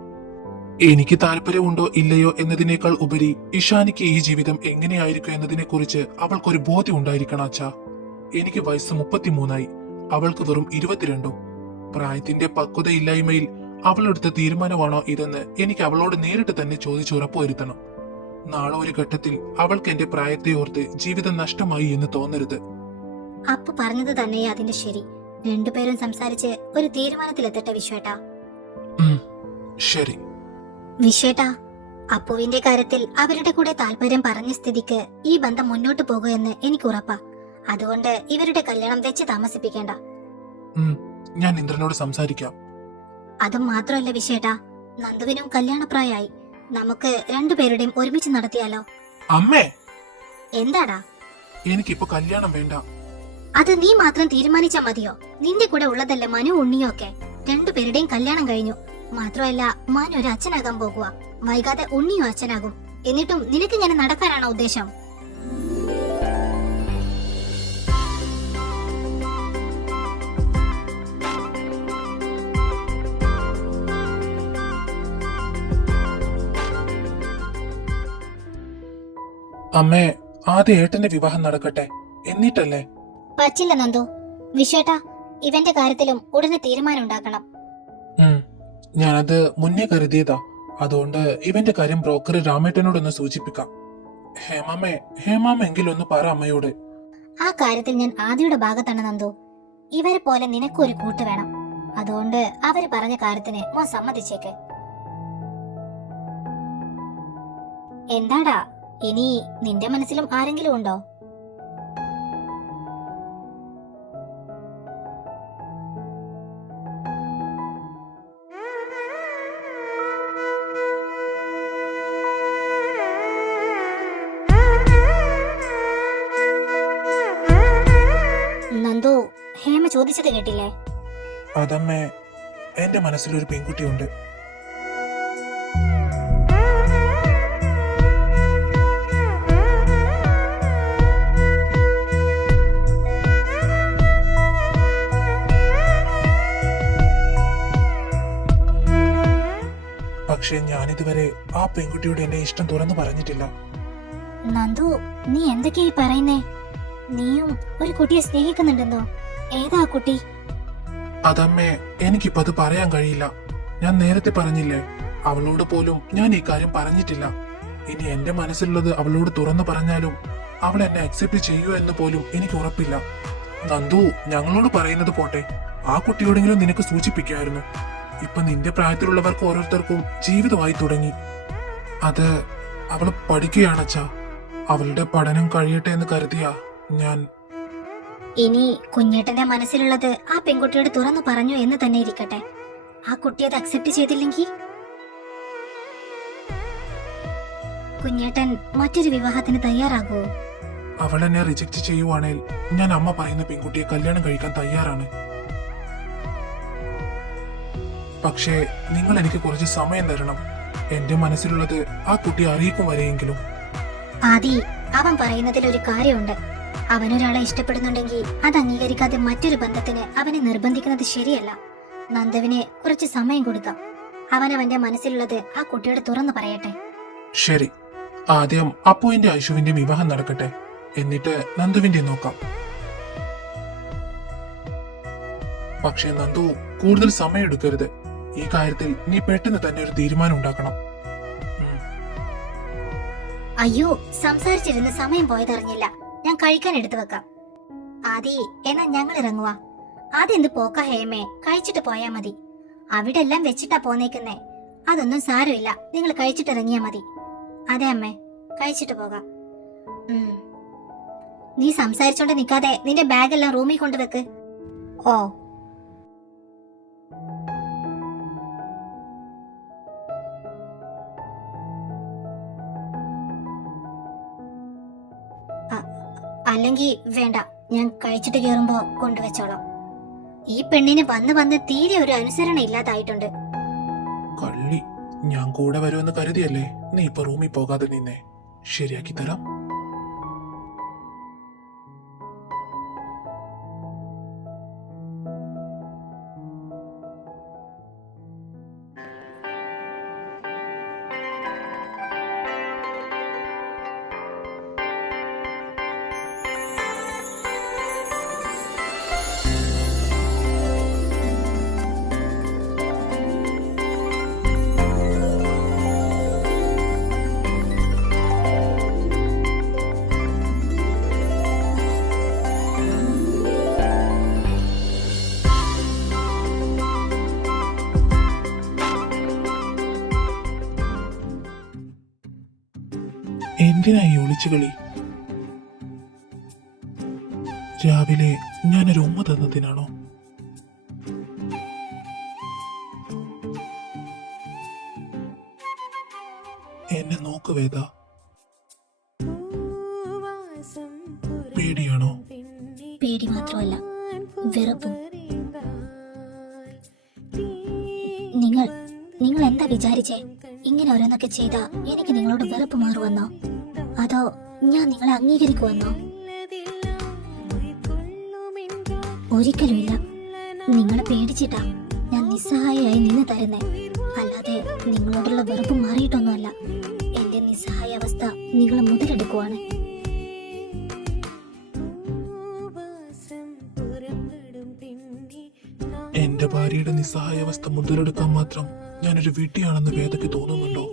എനിക്ക് താല്പര്യമുണ്ടോ ഇല്ലയോ എന്നതിനേക്കാൾ ഉപരി ഇഷാനിക്ക് ഈ ജീവിതം എങ്ങനെയായിരിക്കും എന്നതിനെ കുറിച്ച് അവൾക്കൊരു ബോധ്യം ഉണ്ടായിരിക്കണം അച്ഛാ. എനിക്ക് വയസ്സ് 33ആയി, അവൾക്ക് വെറും 22. പ്രായത്തിന്റെ പക്വതയില്ലായ്മയിൽ അവളെടുത്ത തീരുമാനമാണോ ഇതെന്ന് എനിക്ക് അവളോട് നേരിട്ട് തന്നെ ചോദിച്ച് ഉറപ്പുവരുത്തണം. നാളെ ഒരു ഘട്ടത്തിൽ അവൾക്ക് എന്റെ പ്രായത്തെ ഓർത്ത് ജീവിതം നഷ്ടമായി എന്ന് തോന്നരുത്. അപ്പു പറഞ്ഞത് തന്നെ അതിന്റെ ശരി. രണ്ടുപേരും സംസാരിച്ച് ഒരു തീരുമാനത്തിലെത്തട്ടെ വിശ്വേട്ടാ. ശരി വിശ്വേട്ടാ, അപ്പുവിന്റെ കാര്യത്തിൽ അവരുടെ കൂടെ താല്പര്യം പറഞ്ഞ സ്ഥിതിക്ക് ഈ ബന്ധം മുന്നോട്ട് പോകുമെന്ന് എനിക്ക് ഉറപ്പാ. അതുകൊണ്ട് ഇവരുടെ കല്യാണം വെച്ച് താമസിപ്പിക്കേണ്ട. ഞാൻ ഇന്ദ്രനോട് സംസാരിക്കാം. അതും മാത്രമല്ല വിശ്വേട്ടാ, നന്ദുവിനും കല്യാണപ്രായമായി. നമുക്ക് രണ്ടുപേരുടെയും ഒരുമിച്ച് നടത്തിയാലോ? അമ്മേ, എന്താടാ? എനിക്കിപ്പോ കല്യാണം വേണ്ട. അത് നീ മാത്രം തീരുമാനിച്ചാ മതിയോ? നിന്റെ കൂടെ ഉള്ളതല്ലേ മനു ഉണ്ണിയോ ഒക്കെ. രണ്ടുപേരുടെയും കല്യാണം കഴിഞ്ഞു. മാത്രമല്ല മനു ഒരു അച്ഛനാകാൻ പോകുക. വൈകാതെ ഉണ്ണിയും അച്ഛനാകും. എന്നിട്ടും നിനക്ക് ഇങ്ങനെ നടക്കാനാണോ ഉദ്ദേശം? അമ്മേ, ആദ്യം ഏട്ടന്റെ വിവാഹം നടക്കട്ടെ, എന്നിട്ടല്ലേ? പറ്റില്ല നന്ദു. വിശ്വേട്ടാ, ഇവന്റെ കാര്യത്തിലും ഉടനെ തീരുമാനം ഉണ്ടാക്കണം. ഞാനത് മുന്നേ കരുതിയതാ. അതുകൊണ്ട് ഇവന്റെ കാര്യം ബ്രോക്കർ രാമേട്ടനോടൊന്ന് സൂചിപ്പിക്കാം. ഹേമാമ്മ എങ്കിലും ഒന്ന് പറ അമ്മയോട്. ആ കാര്യത്തിൽ ഞാൻ ആദിയുടെ ഭാഗത്താണ് നന്ദു. ഇവരെ പോലെ നിനക്കൊരു കൂട്ട് വേണം. അതുകൊണ്ട് അവര് പറഞ്ഞ കാര്യത്തിന് മോൻ സമ്മതിച്ചേക്ക്. എന്താടാ, ഇനി നിന്റെ മനസ്സിലും ആരെങ്കിലും ഉണ്ടോ? നന്ദു, ഹേമ ചോദിച്ചത് കേട്ടില്ലേ? അതമ്മേ, എന്റെ മനസ്സിലൊരു പെൺകുട്ടിയുണ്ട്. പക്ഷെ ഞാനിതുവരെ ആ പെൺകുട്ടിയോട് എന്റെ ഇഷ്ടം തുറന്നു പറഞ്ഞിട്ടില്ല. നന്ദു, നീ എന്തൊക്കെയായി പറയുന്നേ? നീയും ഒരു കുട്ടിയെ സ്നേഹിക്കുന്നുണ്ടെന്നോ? ഏതാ കുട്ടി? അതമ്മേ, എനിക്കിപ്പോ അത് പറയാൻ കഴിയില്ല. ഞാൻ നേരത്തെ പറഞ്ഞില്ലേ, അവളോട് പോലും ഞാൻ ഈ കാര്യം പറഞ്ഞിട്ടില്ല. ഇനി എന്റെ മനസ്സിലുള്ളത് അവളോട് തുറന്നു പറഞ്ഞാലും അവൾ എന്നെ അക്സെപ്റ്റ് ചെയ്യുമോ എന്ന് പോലും എനിക്ക് ഉറപ്പില്ല. നന്ദു, ഞങ്ങളോട് പറയുന്നത് പോട്ടെ, ആ കുട്ടിയോടെങ്കിലും നിനക്ക് സൂചിപ്പിക്കായിരുന്നു. ഇപ്പൊ നിന്റെ പ്രായത്തിലുള്ളവർക്ക് ഓരോരുത്തർക്കും ജീവിതമായി തുടങ്ങി. അത് അവള് പഠിക്കുകയാണച്ചാ. അവളുടെ പഠനം കഴിയട്ടെ എന്ന് കരുതിയാ ഞാൻ. ഇനി കുഞ്ഞേട്ടന്റെ മനസ്സിലുള്ളത് ആ പെൺകുട്ടിയോട് തുറന്നു പറഞ്ഞു എന്ന് തന്നെ ഇരിക്കട്ടെ. ആ കുട്ടി അത് അക്സെപ്റ്റ് ചെയ്തില്ലെങ്കിൽ കുഞ്ഞേട്ടൻ മറ്റൊരു വിവാഹത്തിന് തയ്യാറാകുമോ? അവൾ എന്നെ റിജക്ട് ചെയ്യുവാണെങ്കിൽ ഞാൻ അമ്മ പറയുന്ന പെൺകുട്ടിയെ കല്യാണം കഴിക്കാൻ തയ്യാറാണ്. പക്ഷേ നിങ്ങൾ എനിക്ക് കുറച്ച് സമയം തരണം. എന്റെ മനസ്സിലുള്ളത് ആ കുട്ടി അറിയിക്കും വരെയെങ്കിലും. ആദി, അവൻ പറയുന്നതിൽ ഒരു കാര്യമുണ്ട്. അവനൊരാളെ ഇഷ്ടപ്പെടുന്നുണ്ടെങ്കിൽ അത് അംഗീകരിക്കാതെ മറ്റൊരു ബന്ധത്തിന് അവനെ നിർബന്ധിക്കുന്നത് ശരിയല്ല. നന്ദുവിന് കുറച്ച് സമയം കൊടുക്കാം. അവനവന്റെ മനസ്സിലുള്ളത് ആ കുട്ടിയോട് തുറന്നു പറയട്ടെ. ശരി, ആദ്യം അപ്പുവിന്റെ ഐശുവിന്റെ വിവാഹം നടക്കട്ടെ, എന്നിട്ട് നന്ദുവിന്റെ നോക്കാം. പക്ഷേ നന്ദു, കൂടുതൽ സമയം എടുക്കരുത്. ഈ കാര്യത്തിൽ നീ പെട്ടെന്ന് തന്നെ ഒരു തീരുമാനം ഉണ്ടാക്കണം. അയ്യോ, സംസാരിച്ചിരുന്ന് സമയം പോയതറിഞ്ഞില്ല. ഞാൻ കഴിക്കാൻ എടുത്തു വെക്കാം. ആദി, എന്നാ ഞങ്ങൾ ഇറങ്ങുവാ. ആദ്യം എന്ത് പോക്കാ ഹേമേ, കഴിച്ചിട്ട് പോയാ മതി. അവിടെ എല്ലാം വെച്ചിട്ടാ പോന്നേക്കുന്നേ. അതൊന്നും സാരമില്ല, നിങ്ങൾ കഴിച്ചിട്ട് ഇറങ്ങിയാ മതി. അതെ അമ്മേ, കഴിച്ചിട്ട് പോകാം. നീ സംസാരിച്ചോണ്ട് നിക്കാതെ നിന്റെ ബാഗെല്ലാം റൂമിൽ കൊണ്ടുവെക്ക്. ഓ. അല്ലെങ്കിൽ വേണ്ട, ഞാൻ കഴിച്ചിട്ട് കയറുമ്പോ കൊണ്ടുവച്ചോളാം. ഈ പെണ്ണിന് വന്ന് വന്ന് തീരെ ഒരു അനുസരണ ഇല്ലാതായിട്ടുണ്ട്. കള്ളി, ഞാൻ കൂടെ വരുമെന്ന് കരുതിയല്ലേ നീ ഇപ്പൊ റൂമിൽ പോകാതെ നിന്നെ. ശരിയാക്കി തരാം. എന്തിനാ ഈ ഒളിച്ചുകളി? രാവിലെ ഞാനൊരു ഉമ്മ തന്നതിനാണോ? എന്നെ നോക്ക് വേദ. പേടിയാണോ? പേടി മാത്രമല്ല, വെറുപ്പും. നിങ്ങൾ എന്താ വിചാരിച്ചേ? ഇങ്ങനെ ഓരോന്നൊക്കെ ചെയ്താ എനിക്ക് നിങ്ങളോട് വെറുപ്പ് മാറുവന്നോ? അതോ ഞാൻ നിങ്ങളെ അംഗീകരിക്കുവന്നോ? ഒരിക്കലുമില്ല. നിങ്ങളെ പേടിച്ചിട്ടാ ഞാൻ നിസ്സഹായയായി നിന്ന് തരുന്നേ. അല്ലാതെ നിങ്ങളോടുള്ള വെറുപ്പ് മാറിയിട്ടൊന്നുമല്ല. എന്റെ നിസ്സഹായ അവസ്ഥ നിങ്ങൾ മുതലെടുക്കുവാണ്. എന്റെ ഭാര്യയുടെ നിസ്സഹായാവസ്ഥ മുതലെടുക്കാൻ മാത്രം ഞാനൊരു വീട്ടിയാണെന്ന് വേദയ്ക്ക് തോന്നുന്നുണ്ടോ?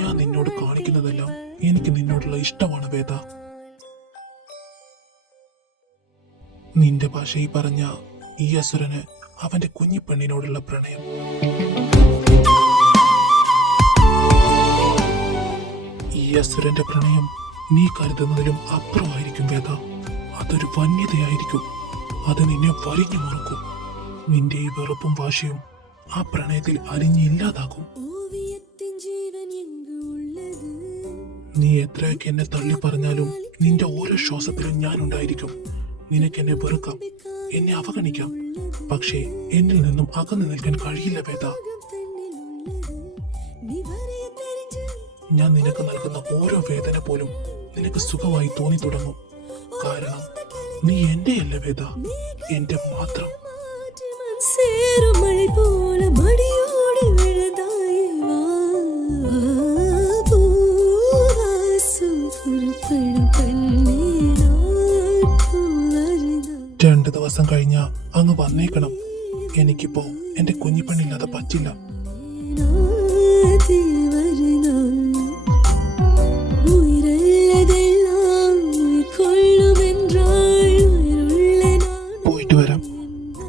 ഞാൻ നിന്നോട് കാണിക്കുന്നതെല്ലാം എനിക്ക് നിന്നോടുള്ള ഇഷ്ടമാണ് വേദ. നിന്റെ ഭാഷയിൽ പറഞ്ഞ ഈ അസുരന് അവന്റെ കുഞ്ഞിപ്പെണ്ണിനോടുള്ള പ്രണയം. ഈ അസുരന്റെ പ്രണയം നീ കരുതുന്നതിലും അപ്പുറമായിരിക്കും വേദ. അതൊരു വന്യതയായിരിക്കും. അത് നിന്നെ വരിഞ്ഞു മുറുക്കും. നിന്റെ ഈ വെറുപ്പും വാശിയും ആ പ്രണയത്തിൽ അലിഞ്ഞില്ലാതാകും. നീ എത്രയൊക്കെ എന്നെ തള്ളി പറഞ്ഞാലും നിന്റെ ഓരോ ശ്വാസത്തിലും ഞാൻ ഉണ്ടായിരിക്കും. നിനക്ക് എന്നെ വെറുക്കാം, എന്നെ അവഗണിക്കാം, പക്ഷേ എന്നിൽ നിന്നും അകന്നു നിൽക്കാൻ കഴിയില്ല വേദ. ഞാൻ നിനക്ക് നൽകുന്ന ഓരോ വേദന പോലും നിനക്ക് സുഖമായി തോന്നി തുടങ്ങും. കാരണം നീ എന്റെ അല്ല വേദ, എന്റെ മാത്രം. രണ്ടു ദിവസം കഴിഞ്ഞ അങ്ങ് വന്നേക്കണം. എനിക്കിപ്പോ എന്റെ കുഞ്ഞിപ്പെണ്ണില്ലാതെ പറ്റില്ല.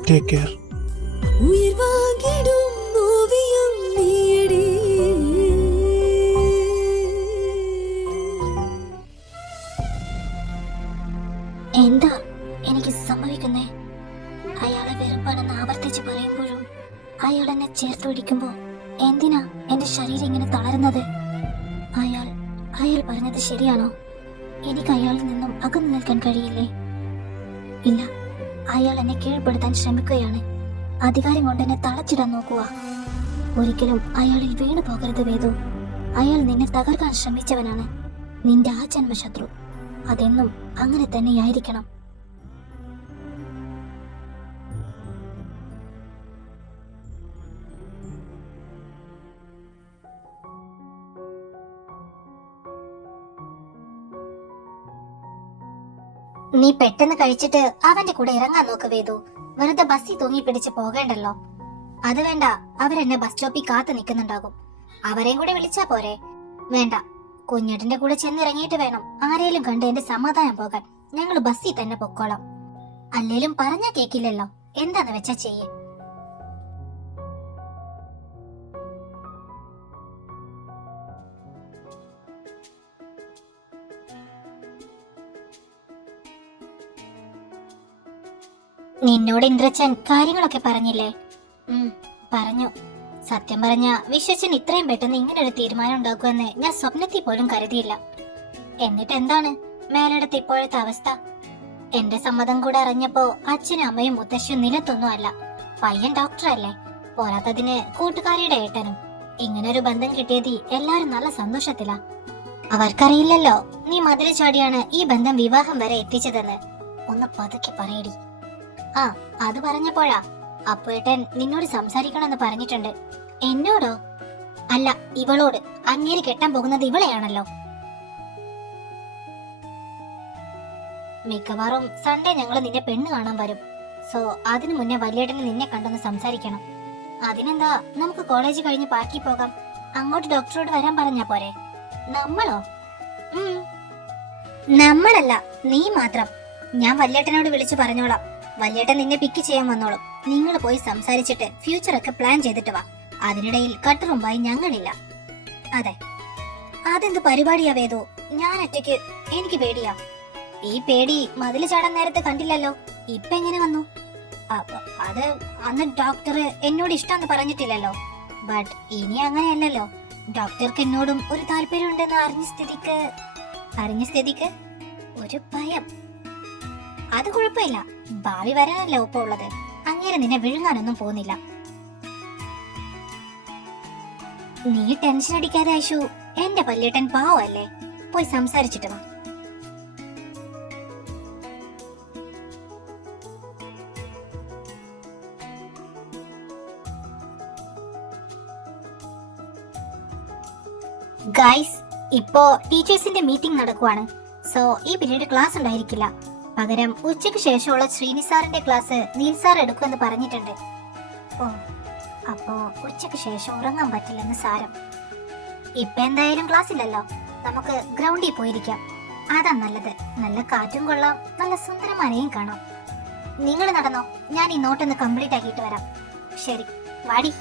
Take care. உயிர் வாங்கிடும் ஓவியம் நீயடி. എന്താ എനിക്ക് സംഭവിക്കുന്നേ? അയാളെ വെറുപ്പാണെന്ന് ആവർത്തിച്ച് പറയുമ്പോഴും അയാൾ എന്നെ ചേർത്ത് പിടിക്കുമ്പോ എന്തിനാ എന്റെ ശരീരം ഇങ്ങനെ തളരുന്നത്? അയാൾ പറഞ്ഞത് ശരിയാണോ? എനിക്ക് അയാളിൽ നിന്നും അകന്നു നിൽക്കാൻ കഴിയില്ലേ? ഇല്ല, അയാൾ എന്നെ കീഴ്പ്പെടുത്താൻ ശ്രമിക്കുകയാണ്. അധികാരം കൊണ്ട് എന്നെ തളച്ചിടാൻ നോക്കുക. ഒരിക്കലും അയാളിൽ വീണു പോകരുത് വേദു. അയാൾ നിന്നെ തകർക്കാൻ ശ്രമിച്ചവനാണ്, നിന്റെ ആ ജന്മശത്രു. അതെന്നും അങ്ങനെ തന്നെയായിരിക്കണം. നീ പെട്ടെന്ന് കഴിച്ചിട്ട് അവന്റെ കൂടെ ഇറങ്ങാൻ നോക്ക് വേദു. വെറുതെ ബസ്സിൽ തൂങ്ങി പിടിച്ച് പോകേണ്ടല്ലോ. അത് വേണ്ട, അവരെന്നെ ബസ് സ്റ്റോപ്പിൽ കാത്തു നിൽക്കുന്നുണ്ടാകും. അവരെയും കൂടെ വിളിച്ചാ പോരെ? വേണ്ട, കുഞ്ഞേട്ടന്റെ കൂടെ ചെന്നിറങ്ങിയിട്ട് വേണം ആരേലും കണ്ട് എന്റെ സമാധാനം പോകാൻ. ഞങ്ങൾ ബസ്സിൽ തന്നെ പൊക്കോളാം. അല്ലേലും പറഞ്ഞാ കേക്കില്ലല്ലോ. എന്താന്ന് വെച്ചാ ചെയ്യേ. നിന്നോട് ഇന്ദ്രച്ചൻ കാര്യങ്ങളൊക്കെ പറഞ്ഞില്ലേ? പറഞ്ഞു. സത്യം പറഞ്ഞ വിശ്വച്ചൻ ഇത്രയും പെട്ടെന്ന് ഇങ്ങനൊരു തീരുമാനം ഉണ്ടാക്കുമെന്ന് ഞാൻ സ്വപ്നത്തിൽ പോലും കരുതിയില്ല. എന്നിട്ട് എന്താണ് മേലെടുത്ത് ഇപ്പോഴത്തെ അവസ്ഥ? എന്റെ സമ്മതം കൂടെ അറിഞ്ഞപ്പോ അച്ഛനും അമ്മയും മുത്തശ്ശിയും നിലത്തൊന്നും അല്ല. പയ്യൻ ഡോക്ടറല്ലേ, പോരാത്തതിന് കൂട്ടുകാരിയുടെ ഏട്ടനും. ഇങ്ങനൊരു ബന്ധം കിട്ടിയതി എല്ലാരും നല്ല സന്തോഷത്തിലാ. അവർക്കറിയില്ലല്ലോ നീ മതിൽ ചാടിയാണ് ഈ ബന്ധം വിവാഹം വരെ എത്തിച്ചതെന്ന്. ഒന്ന് പതുക്കെ പറയടി. ആ, അത് പറഞ്ഞപ്പോഴാ അപ്പേട്ടൻ നിന്നോട് സംസാരിക്കണമെന്ന് പറഞ്ഞിട്ടുണ്ട്. എന്നോടോ? അല്ല, ഇവളോട്. അങ്ങേര് കെട്ടാൻ പോകുന്നത് ഇവളെയാണല്ലോ. മിക്കവാറും സൺഡേ ഞങ്ങള് നിന്നെ പെണ്ണ് കാണാൻ വരും. സോ അതിനു മുന്നേ വലിയേട്ടന് നിന്നെ കണ്ടൊന്ന് സംസാരിക്കണം. അതിനെന്താ, നമുക്ക് കോളേജ് കഴിഞ്ഞ് പാർക്കിൽ പോകാം. അങ്ങോട്ട് ഡോക്ടറോട് വരാൻ പറഞ്ഞാ പോരെ? നമ്മളോ? നമ്മളല്ല, നീ മാത്രം. ഞാൻ വലിയേട്ടനോട് വിളിച്ചു പറഞ്ഞോളാം. വലിയേട്ടൻ നിന്നെ പിക്ക് ചെയ്യാൻ വന്നോളും. നിങ്ങൾ പോയി സംസാരിച്ചിട്ട് ഫ്യൂച്ചറൊക്കെ പ്ലാൻ ചെയ്തിട്ട് വാ. അതിനിടയിൽ കട്ടറുമ്പായി ഞങ്ങളില്ല. അതെ, അതെന്ത് പരിപാടിയാ വേദു? ഞാൻ ഒറ്റയ്ക്ക്. എനിക്ക് പേടിയാ. ഈ പേടി മതില് ചാടാൻ നേരത്തെ കണ്ടില്ലല്ലോ. ഇപ്പൊ എങ്ങനെ വന്നു? അത് അന്ന് ഡോക്ടർ എന്നോട് ഇഷ്ടമെന്ന് പറഞ്ഞിട്ടില്ലല്ലോ. ബട്ട് ഇനി അങ്ങനെയല്ലല്ലോ. ഡോക്ടർക്ക് എന്നോടും ഒരു താല്പര്യം ഉണ്ടെന്ന് അറിഞ്ഞ സ്ഥിതിക്ക് ഒരു ഭയം. അത് കുഴപ്പമില്ല, ഭാവി വരാനല്ലോ ഇപ്പൊ ഉള്ളത്. അങ്ങനെ നിന്നെ വിഴുങ്ങാനൊന്നും പോകുന്നില്ല. നീ ടെൻഷൻ അടിക്കാതെ ഐഷു. എന്റെ വല്യേട്ടൻ പാവല്ലേ, പോയി സംസാരിച്ചിട്ട് വാ. ഗൈസ്, ഇപ്പോ ടീച്ചേഴ്സിന്റെ മീറ്റിംഗ് നടക്കുവാണ്. സോ ഈ പീരീഡ് ക്ലാസ് ഉണ്ടായിരിക്കില്ല. പകരം ഉച്ചയ്ക്ക് ശേഷമുള്ള ശ്രീനി സാറിന്റെ ക്ലാസ് നീൽ സാർ എടുക്കുമെന്ന് പറഞ്ഞിട്ടുണ്ട്. ഓ, അപ്പോ ഉച്ചയ്ക്ക് ശേഷം ഉറങ്ങാൻ പറ്റില്ലെന്ന് സാരം. ഇപ്പൊ എന്തായാലും ക്ലാസ് ഇല്ലല്ലോ, നമുക്ക് ഗ്രൗണ്ടിൽ പോയിരിക്കാം. അതാ നല്ലത്. നല്ല കാറ്റും കൊള്ളാം, നല്ല സുന്ദരമാനെയും കാണാം. നിങ്ങൾ നടന്നോ, ഞാൻ ഈ നോട്ടൊന്ന് കംപ്ലീറ്റ് ആക്കിയിട്ട് വരാം. ശരി, വാടി.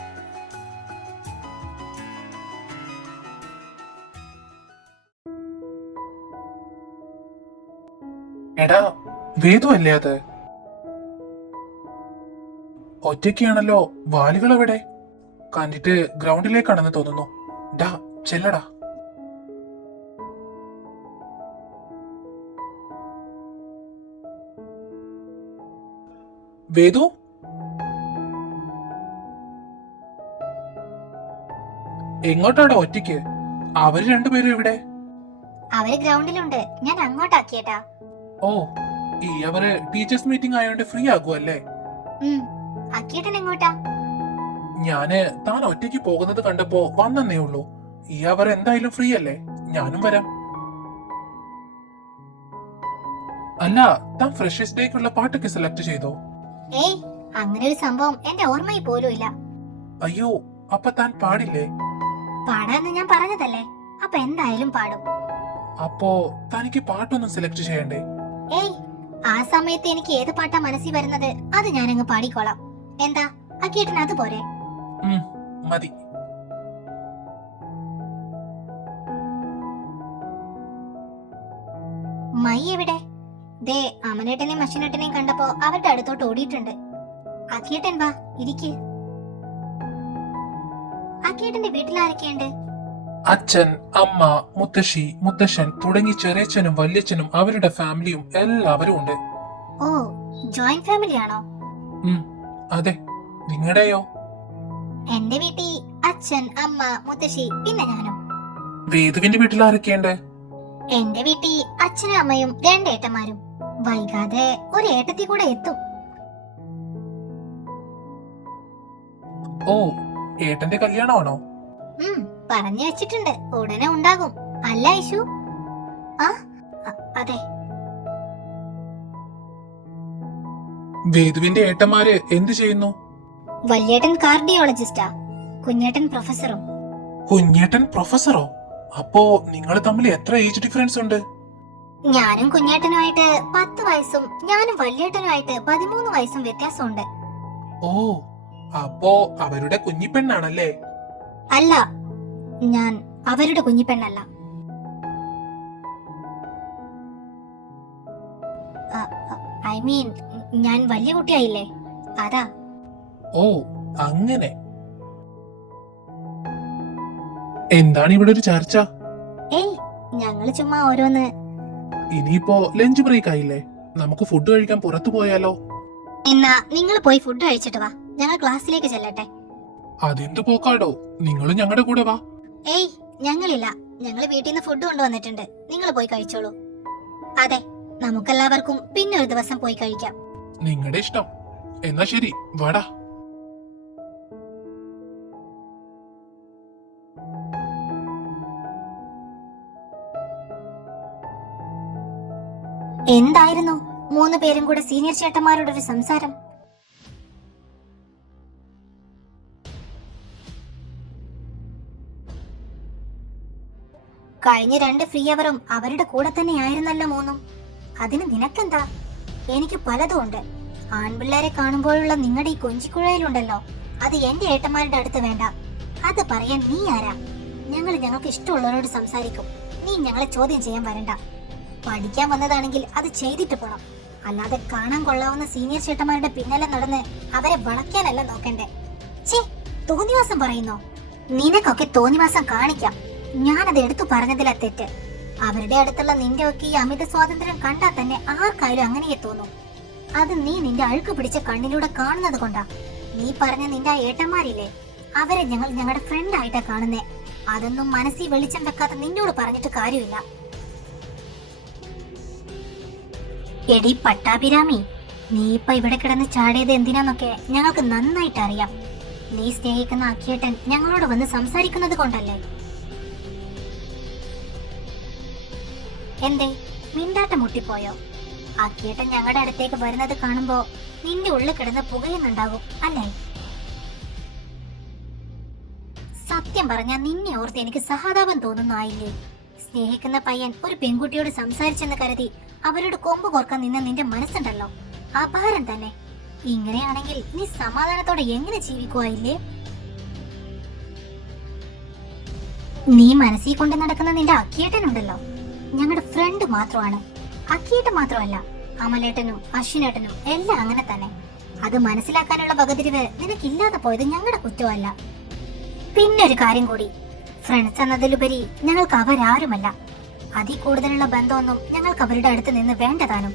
എടാ, വേദു അല്ലേ അത്? ഒറ്റയ്ക്കാണല്ലോ. വാലുകൾ എവിടെ? കണ്ടിട്ട് ഗ്രൗണ്ടിലേക്കാണെന്ന് തോന്നുന്നു. ഡാ, ചെല്ലടാ. വേദു, എങ്ങോട്ടാടാ ഒറ്റയ്ക്ക്? അവര് രണ്ടുപേരും ഇവിടെ. അവര് ഗ്രൗണ്ടിലുണ്ട്, ഞാൻ അങ്ങോട്ടാക്കിയേട്ടാ. ഓ, ഈ അവര് ടീച്ചേഴ്സ് മീറ്റിംഗ് ആയതുകൊണ്ട് ഫ്രീ ആകുമല്ലേ? അക്കിയേട്ടൻ എങ്ങോട്ടാ? ഞാന് താൻ ഒറ്റയ്ക്ക് പോകുന്നത് കണ്ടപ്പോ വന്നേ ഉള്ളൂ. ഈ അവർ എന്തായാലും ഫ്രീ അല്ലേ, ഞാനും വരാം. അല്ല, താൻ ഫ്രഷേഴ്സ് ഡേക്കുള്ള പാട്ടൊക്കെ സെലക്ട് ചെയ്തോ? ഏയ്, അങ്ങനെ ഒരു സംഭവം എന്റെ ഓർമ്മയിൽ പോലും ഇല്ല. അയ്യോ, അപ്പൊ താൻ പാടില്ലേ? പാടാന്ന് ഞാൻ പറഞ്ഞതല്ലേ, അപ്പൊ എന്തായാലും പാടും. അപ്പോ തനിക്ക് പാട്ടൊന്നും സെലക്ട് ചെയ്യണ്ടേ? ഏയ്, ആ സമയത്ത് എനിക്ക് ഏത് പാട്ടാ മനസ്സിൽ വരുന്നത് അത് ഞാനങ്ങ് പാടിക്കോളാം. എന്താ അക്കിയേട്ടൻ അതുപോലെ? മതി. മൈ എവിടെ? ദേ അമനേട്ടനെയും അശ്വിനേട്ടനെയും കണ്ടപ്പോ അവരുടെ അടുത്തോട്ട് ഓടിയിട്ടുണ്ട്. അക്കിയേട്ടൻ വാ, ഇരിക്ക്. അക്കിയേട്ടന്റെ വീട്ടിലാരൊക്കെയുണ്ട്? അച്ഛൻ, അമ്മ, മുത്തശ്ശി, മുത്തശ്ശൻ തുടങ്ങി ചെറിയച്ഛനും വല്യച്ഛനും അവരുടെ ഫാമിലിയും എല്ലാവരും ഉണ്ട്. ഓ, ജോയിന്റ് ഫാമിലി ആണോ? അതെ. നിങ്ങളുടെയോ? എന്റെ വീട്ടിൽ അച്ഛൻ, അമ്മ, മുത്തശ്ശി, പിന്നെ ഞാനും. വേദുവിന്റെ വീട്ടിൽ ആരൊക്കെയുണ്ട്? എന്റെ വീട്ടിൽ അച്ഛനും അമ്മയും 2 ഏട്ടന്മാരും. വൈകാതെ ഒരു ഏട്ടത്തി കൂടെ എത്തും. ഓ, ഏട്ടന്റെ കല്യാണമാണോ? പറഞ്ഞു വെച്ചിട്ടുണ്ട്, ഉടനെ ഉണ്ടാകും. അല്ല ഐഷു? അതെ. വേദുവിന്റെ ഏട്ടന്മാര് എന്ത് ചെയ്യുന്നു? വല്യേട്ടൻ കാർഡിയോളജിസ്റ്റാ, കുഞ്ഞേട്ടൻ പ്രൊഫസറും. കുഞ്ഞേട്ടൻ പ്രൊഫസറോ? അപ്പോ നിങ്ങൾ തമ്മിൽ എത്ര ഏജ് ഡിഫറൻസ് ഉണ്ട്? ഞാനും കുഞ്ഞേട്ടനുമായിട്ട് 10 വയസ്സും ഞാനും വല്യേട്ടനുമായിട്ട് 13 വയസ്സും വ്യത്യാസമുണ്ട്. ഓ, അപ്പോ അവരുടെ കുഞ്ഞിപ്പെണ്ണാണല്ലേ? അല്ല, ഞാൻ അവരുടെ കുഞ്ഞിപ്പെണ്ണല്ല. ഐ മീൻ, ഞാൻ വലിയ കുട്ടിയായില്ലേ, അതാ. ഓ, അങ്ങനെ. എന്താണ് ഇവിടെ ഒരു ചർച്ച? ഏയ്, ഞങ്ങള് ചുമ്മാ ഓരോന്ന്. ഇനിയിപ്പോ ലഞ്ച് ബ്രേക്ക് ആയില്ലേ, നമുക്ക് ഫുഡ് കഴിക്കാൻ പുറത്തു പോയാലോ? എന്നാ നിങ്ങൾ പോയി ഫുഡ് കഴിച്ചിട്ട് വാ, ഞങ്ങൾ ക്ലാസ്സിലേക്ക് ചെല്ലട്ടെ. അതെന്ത് പോക്കാടോ, നിങ്ങളും ഞങ്ങളുടെ കൂടെ വാ. ഏയ്, ഞങ്ങളില്ല, ഞങ്ങൾ വീട്ടിൽ നിന്ന് ഫുഡ് കൊണ്ടുവന്നിട്ടുണ്ട്, നിങ്ങൾ പോയി കഴിച്ചോളൂ. അതെ, നമുക്കെല്ലാവർക്കും പിന്നെ ഒരു ദിവസം പോയി കഴിക്കാം. നിങ്ങളുടെ ഇഷ്ടം. എന്നാ ശരി, വാടാ. എന്തായിരുന്നു 3 പേരും കൂടെ സീനിയർ ചേട്ടന്മാരോടൊരു സംസാരം? കഴിഞ്ഞ 2 ഫ്രീ അവറും അവരുടെ കൂടെ തന്നെ ആയിരുന്നല്ലോ 3. അതിന് നിനക്കെന്താ? എനിക്ക് പലതും ഉണ്ട്. ആൺപിള്ളേരെ കാണുമ്പോഴുള്ള നിങ്ങളുടെ ഈ കൊഞ്ചിക്കുഴയിലുണ്ടല്ലോ, അത് എന്റെ ഏട്ടന്മാരുടെ അടുത്ത് വേണ്ട. അത് പറയാൻ നീ ആരാ? ഞങ്ങൾക്ക് ഇഷ്ടമുള്ളവരോട് സംസാരിക്കും. നീ ഞങ്ങളെ ചോദ്യം ചെയ്യാൻ വരണ്ട. പഠിക്കാൻ വന്നതാണെങ്കിൽ അത് ചെയ്തിട്ട് പോണം, അല്ലാതെ കാണാൻ കൊള്ളാവുന്ന സീനിയർ ചേട്ടന്മാരുടെ പിന്നാലെ നടന്ന് അവരെ വളയ്ക്കാനല്ല നോക്കണ്ടേ. ചേ, തോന്നിവാസം പറയുന്നോ? നിനക്കൊക്കെ തോന്നിവാസം കാണിക്കാം, ഞാനത് എടുത്തു പറഞ്ഞതിലാ തെറ്റ്. അവരുടെ അടുത്തുള്ള നിന്റെ ഒക്കെ ഈ അമിത സ്വാതന്ത്ര്യം കണ്ടാൽ തന്നെ ആർക്കായാലും അങ്ങനെയേ തോന്നും. അത് നീ നിന്റെ അഴുക്ക് പിടിച്ച കണ്ണിലൂടെ കാണുന്നത് കൊണ്ടാ. നീ പറഞ്ഞ നിന്റെ ആ ഏട്ടന്മാരില്ലേ, അവരെ ഞങ്ങൾ ഞങ്ങളുടെ ഫ്രണ്ട് ആയിട്ടാ കാണുന്നേ. അതൊന്നും മനസ്സിൽ വെളിച്ചം വെക്കാതെ നിന്നോട് പറഞ്ഞിട്ട് കാര്യമില്ല. എടി പട്ടാഭിരാമി, നീ ഇപ്പൊ ഇവിടെ കിടന്ന് ചാടിയത് എന്തിനാന്നൊക്കെ ഞങ്ങൾക്ക് നന്നായിട്ട് അറിയാം. നീ സ്നേഹിക്കുന്ന അക്കിയേട്ടൻ ഞങ്ങളോട് വന്ന് സംസാരിക്കുന്നത് കൊണ്ടല്ലേ. എന്തേ മിണ്ടാട്ടം മുട്ടിപ്പോയോ? അക്കിയേട്ടൻ ഞങ്ങളുടെ അടുത്തേക്ക് വരുന്നത് കാണുമ്പോ നിന്റെ ഉള്ളിൽ കിടന്ന് പുകയുന്നുണ്ടാകും അല്ലേ? സത്യം പറഞ്ഞാ നിന്നെ ഓർത്ത് എനിക്ക് സഹതാപം തോന്നുന്നായില്ലേ? സ്നേഹിക്കുന്ന പയ്യൻ ഒരു പെൺകുട്ടിയോട് സംസാരിച്ചെന്ന് കരുതി അവരോട് കൊമ്പ് കോർക്കാൻ നിന്ന നിന്റെ മനസ്സുണ്ടല്ലോ, അപാരം തന്നെ. ഇങ്ങനെയാണെങ്കിൽ നീ സമാധാനത്തോടെ എങ്ങനെ ജീവിക്കുവായില്ലേ? നീ മനസ്സിൽ കൊണ്ട് നടക്കുന്ന നിന്റെ അക്കിയേട്ടനുണ്ടല്ലോ, ഞങ്ങളുടെ ഫ്രണ്ട് മാത്രമാണ്. അക്കിയേട്ടൻ മാത്രമല്ല, അമലേട്ടനും അശ്വിനേട്ടനും എല്ലാം അങ്ങനെ തന്നെ. അത് മനസ്സിലാക്കാനുള്ള വകതിരിവ് നിനക്കില്ലാതെ പോയത് ഞങ്ങളുടെ കുറ്റമല്ല. പിന്നെ ഒരു കാര്യം കൂടി, ഫ്രണ്ട്സ് എന്നതിലുപരി ഞങ്ങൾക്ക് അവരാരുമല്ല. അതിൽ കൂടുതലുള്ള ബന്ധമൊന്നും ഞങ്ങൾക്ക് അവരുടെ അടുത്ത് നിന്ന് വേണ്ടതാനും.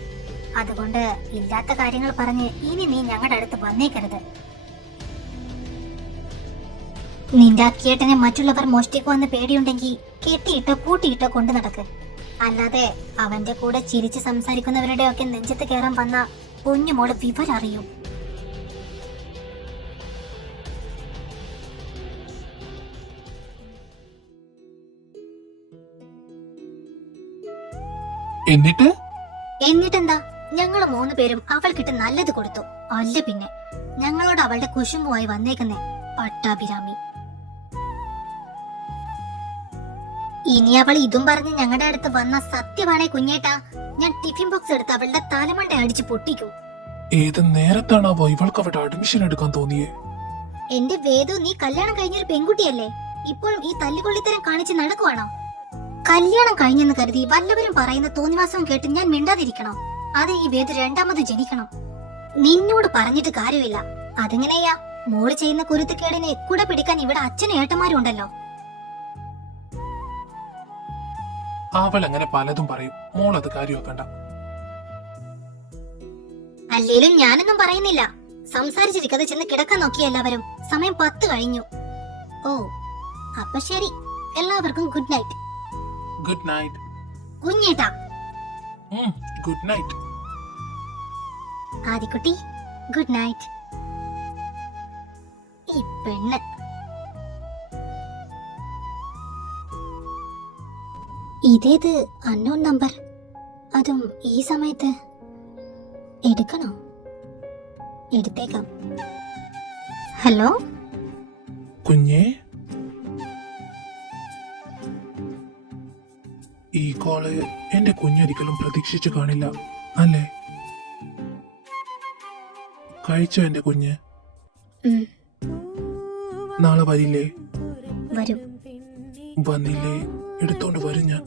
അതുകൊണ്ട് ഇല്ലാത്ത കാര്യങ്ങൾ പറഞ്ഞ് ഇനി നീ ഞങ്ങളുടെ അടുത്ത് വന്നേക്കരുത്. നിന്റെ അക്കിയേട്ടനെ മറ്റുള്ളവർ മോഷ്ടിക്കുമെന്ന് പേടിയുണ്ടെങ്കിൽ കെട്ടിയിട്ടോ പൂട്ടിയിട്ടോ കൊണ്ടു നടക്ക്. അല്ലാതെ അവന്റെ കൂടെ ചിരിച്ച് സംസാരിക്കുന്നവരുടെ ഒക്കെ നെഞ്ചത്ത് കയറാൻ വന്ന കുഞ്ഞുമോള് വിവരറിയും. എന്നിട്ടെന്താ, ഞങ്ങള് 3 പേരും അവൾക്കിട്ട് നല്ലത് കൊടുത്തു. അല്ല പിന്നെ ഞങ്ങളോട് അവളുടെ കുശുമ്പുമായി വന്നേക്കുന്നേ പട്ടാഭിരാമി. ഇനി അവൾ ഇതും പറഞ്ഞ് ഞങ്ങളുടെ അടുത്ത് വന്ന സത്യമാണേ കുഞ്ഞേട്ടാ, ഞാൻ ടിഫിൻ ബോക്സ് എടുത്ത് അവളുടെ തലമണ്ട അടിച്ച് പൊട്ടിക്കും. ഏത് നേരത്താണാവോ ഇവൾക്ക് അവിടെ അഡ്മിഷൻ എടുക്കാൻ തോന്നിയേ? എന്റെ വേദു, നീ കല്യാണം കഴിഞ്ഞൊരു പെൺകുട്ടിയല്ലേ? ഇപ്പോഴും ഈ തല്ലുകൊള്ളിത്തരം കാണിച്ച് നടക്കുവാണോ? കല്യാണം കഴിഞ്ഞെന്ന് കരുതി വല്ലവരും പറയുന്ന തോന്നിവാസവും കേട്ട് ഞാൻ മിണ്ടാതിരിക്കണോ? അത് ഈ വേദു രണ്ടാമത് ജനിക്കണം. നിന്നോട് പറഞ്ഞിട്ട് കാര്യമില്ല. അതെങ്ങനെയാ? മോള് ചെയ്യുന്ന കുരുത്തക്കേടിനെ കൂടെ പിടിക്കാൻ ഇവിടെ അച്ഛനും ഏട്ടന്മാരും ഉണ്ടല്ലോ. അവൾ അങ്ങനെ പലതും പറയും, മോൾ അത് കാര്യമാക്കണ്ട. അല്ലേലും ഞാനൊന്നും പറയുന്നില്ല. സംസാരിച്ചിരിക്കാതെ ചെന്ന് കിടക്കാൻ നോക്കിയ എല്ലാവരും. സമയം 10 കഴിഞ്ഞു. ഓ, അപ്പൊ ശരി. എല്ലാവർക്കും ഗുഡ് നൈറ്റ്. Good night. കുഞ്ഞേട്ടാ. Good night. ആദിക്കുട്ടി, ഗുഡ് നൈറ്റ്. ഈ പെണ്ണ്. ഇതേത് അൺനോൺ നമ്പർ? അതും ഈ സമയത്ത്. എടുക്കണോ? എടുത്തേക്കാം. ഹലോ കുഞ്ഞേ, ഈ കോള് എന്റെ കുഞ്ഞൊരിക്കലും പ്രതീക്ഷിച്ചു കാണില്ല അല്ലേ? കഴിച്ചോ എന്റെ കുഞ്ഞ്? നാളെ വരില്ലേ? വരും. വന്നില്ലേ എടുത്തോണ്ട് വരും ഞാൻ.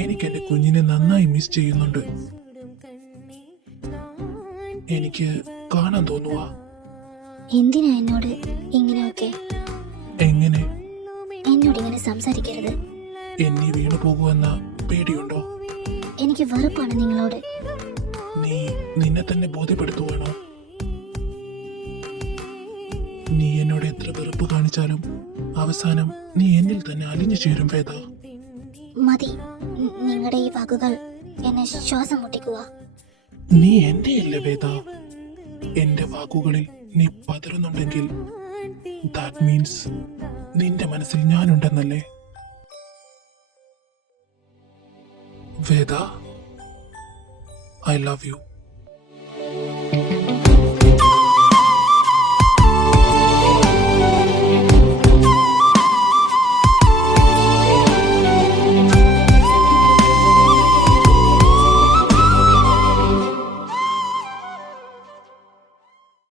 എനിക്ക് എന്റെ കുഞ്ഞിനെ നന്നായി മിസ് ചെയ്യുന്നുണ്ട്. എനിക്ക് കാണാൻ തോന്നുവാ. എന്തിനാ എന്നോട് ഇങ്ങനെയൊക്കെ? എങ്ങനെ? എന്നോട് ഇങ്ങനെ സംസാരിക്കരുത്. എന്നെ വീണു പോകുമെന്ന പേടിയുണ്ടോ? എനിക്ക് വെറുപ്പാണ് നിങ്ങളോട്. നീ നിന്നെ തന്നെ ബോധ്യപ്പെടുത്തുവാണോ? നീ എന്നോട് എത്ര വെറുപ്പ് കാണിച്ചാലും അവസാനം നീ എന്നിൽ തന്നെ അലിഞ്ഞു ചേരും വേദ. മതി. നിങ്ങളുടെ ഈ വാക്കുകൾ എന്നെ ശ്വാസം മുട്ടിക്കുക. നീ എന്റെ അല്ലേ വേദ? എന്റെ വാക്കുകളിൽ നീ പതറുന്നുണ്ടെങ്കിൽ ദാറ്റ് മീൻസ് നിന്റെ മനസ്സിൽ ഞാനുണ്ടെന്നല്ലേ വേദ? I love you.